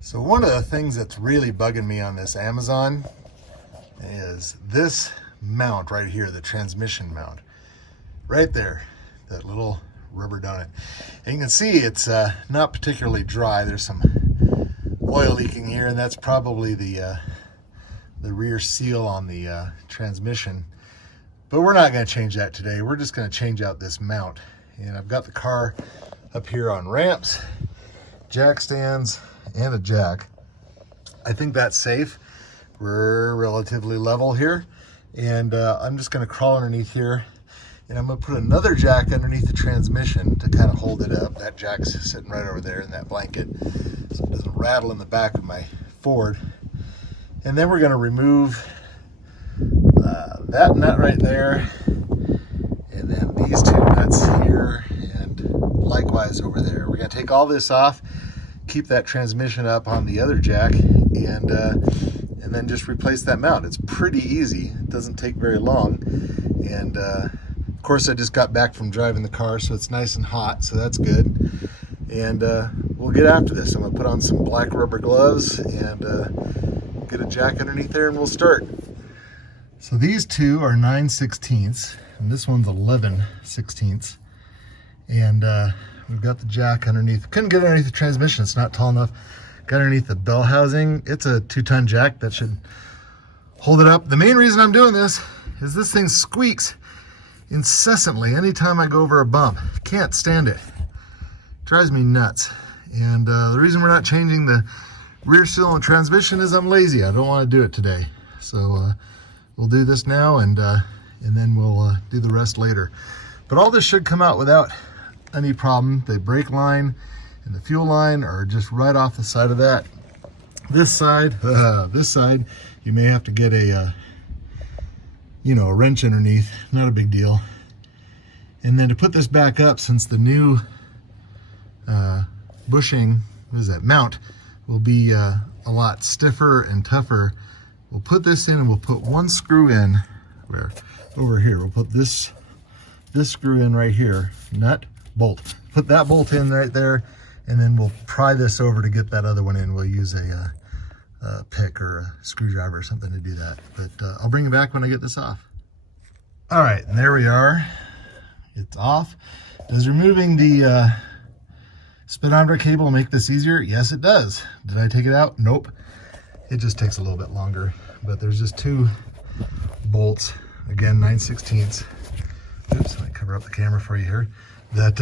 So one of the things that's really bugging me on this Amazon is this mount right here, the transmission mount. Right there, that little rubber donut. And you can see it's not particularly dry. There's some oil leaking here, and that's probably the rear seal on the transmission. But we're not going to change that today. We're just going to change out this mount. And I've got the car up here on ramps, jack stands, and a jack. I think that's safe. We're relatively level here. And I'm just going to crawl underneath here. And I'm going to put another jack underneath the transmission to kind of hold it up. That jack's sitting right over there in that blanket, so it doesn't rattle in the back of my Ford. And then we're going to remove that nut right there, and then these two nuts here, and likewise over there. We're going to take all this off, keep that transmission up on the other jack, and then just replace that mount. It's pretty easy. It doesn't take very long. And of course, I just got back from driving the car, so it's nice and hot, so that's good. And we'll get after this. I'm going to put on some black rubber gloves and get a jack underneath there, and we'll start. So these two are 9/16, and this one's 11/16. And we've got the jack underneath. Couldn't get underneath the transmission. It's not tall enough. Got underneath the bell housing. It's a 2-ton jack that should hold it up. The main reason I'm doing this is this thing squeaks incessantly anytime I go over a bump. Can't stand it. Drives me nuts. And the reason we're not changing the rear seal and transmission is I'm lazy. I don't want to do it today. So we'll do this now, and then we'll do the rest later. But all this should come out without any problem. The brake line and the fuel line are just right off the side of that. This side, you may have to get a a wrench underneath. Not a big deal. And then to put this back up, since the new bushing, what is that, mount, will be a lot stiffer and tougher, we'll put this in and we'll put one screw in over here. We'll put this screw in right here, nut, bolt. Put that bolt in right there, and then we'll pry this over to get that other one in. We'll use a pick or a screwdriver or something to do that. But I'll bring it back when I get this off. All right, and there we are. It's off. Does removing the speedometer cable make this easier? Yes, it does. Did I take it out? Nope. It just takes a little bit longer. But there's just two bolts, again, 9/16. Oops, let me cover up the camera for you here. That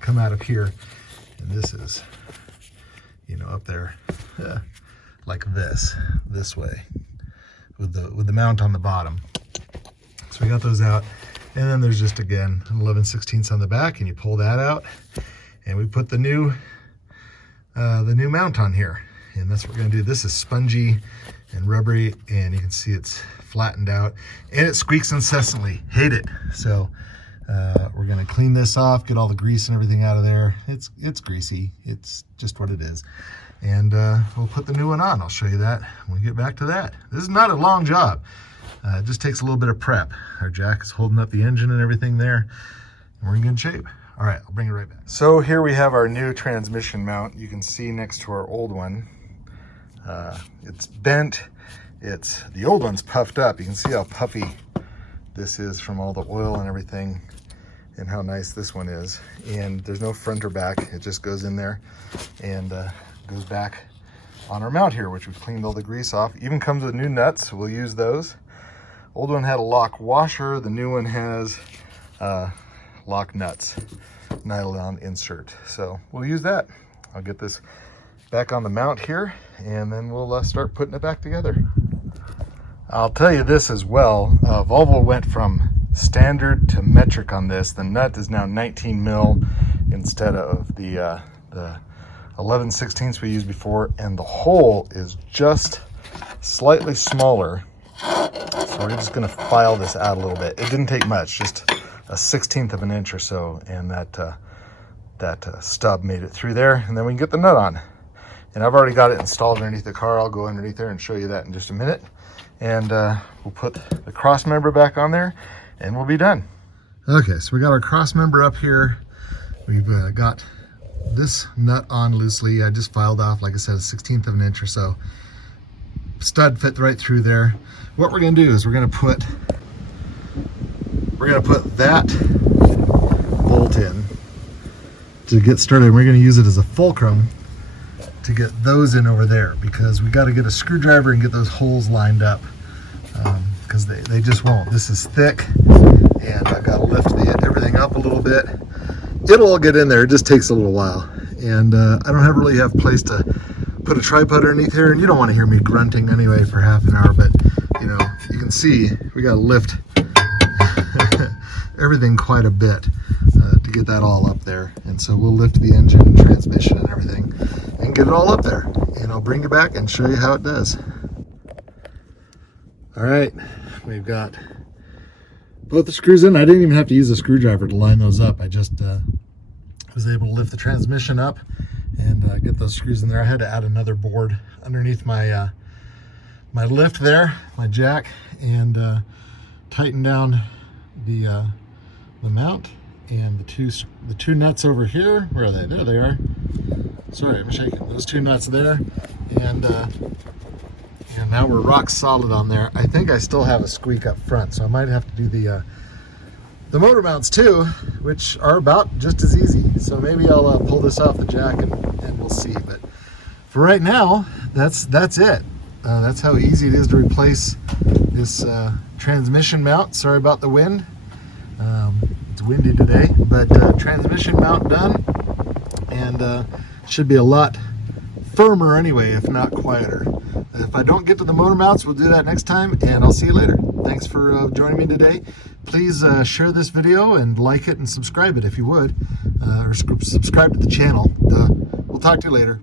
come out of here, and this is, up there, like this way, with the mount on the bottom. So we got those out, and then there's just, again, 11/16 on the back, and you pull that out, and we put the new mount on here, and that's what we're gonna do. This is spongy and rubbery, and you can see it's flattened out, and it squeaks incessantly. Hate it. So we're gonna clean this off, get all the grease and everything out of there. It's greasy. It's just what it is. And we'll put the new one on. I'll show you that when we get back to that. This is not a long job. It just takes a little bit of prep. Our jack is holding up the engine and everything there, and we're in good shape. All right, I'll bring it right back. So here we have our new transmission mount. You can see next to our old one, it's bent. The old one's puffed up. You can see how puffy this is from all the oil and everything, and how nice this one is. And there's no front or back. It just goes in there and goes back on our mount here, which we've cleaned all the grease off. Even comes with new nuts, so we'll use those. Old one had a lock washer. The new one has lock nuts, nylon insert. So we'll use that. I'll get this back on the mount here, and then we'll start putting it back together. I'll tell you this as well. Volvo went from standard to metric on this. The nut is now 19 mil instead of the 11/16 we used before, and the hole is just slightly smaller. So we're just gonna file this out a little bit. It didn't take much, just a 1/16 of an inch or so, and that stub made it through there, and then we can get the nut on. And I've already got it installed underneath the car. I'll go underneath there and show you that in just a minute. And we'll put the cross member back on there, and we'll be done. Okay, so we got our cross member up here. We've got this nut on loosely. I just filed off, like I said, a 1/16 of an inch or so. Stud fit right through there. What we're gonna do is we're gonna put that bolt in to get started. We're gonna use it as a fulcrum to get those in over there, because we got to get a screwdriver and get those holes lined up, because they just won't. This is thick, and I've got to lift everything up a little bit. It'll all get in there. It just takes a little while, and I don't really have place to put a tripod underneath here, and you don't want to hear me grunting anyway for half an hour, but you know, you can see we got to lift everything quite a bit to get that all up there. And so we'll lift the engine and transmission and everything and get it all up there, and I'll bring it back and show you how it does. All right, we've got both the screws in. I didn't even have to use a screwdriver to line those up. I just was able to lift the transmission up and get those screws in there. I had to add another board underneath my my lift there, my jack, and tighten down the mount and the two nuts over here. Where are they? There they are. Sorry, I'm shaking. Those two nuts there, and now we're rock solid on there. I think I still have a squeak up front, so I might have to do the motor mounts too, which are about just as easy. So maybe I'll pull this off the jack and we'll see. But for right now, that's it. That's how easy it is to replace this transmission mount. Sorry about the wind. It's windy today, but transmission mount done, and should be a lot firmer anyway, if not quieter. If I don't get to the motor mounts, we'll do that next time, and I'll see you later. Thanks for joining me today. Please share this video and like it and subscribe it if you would, or subscribe to the channel. We'll talk to you later.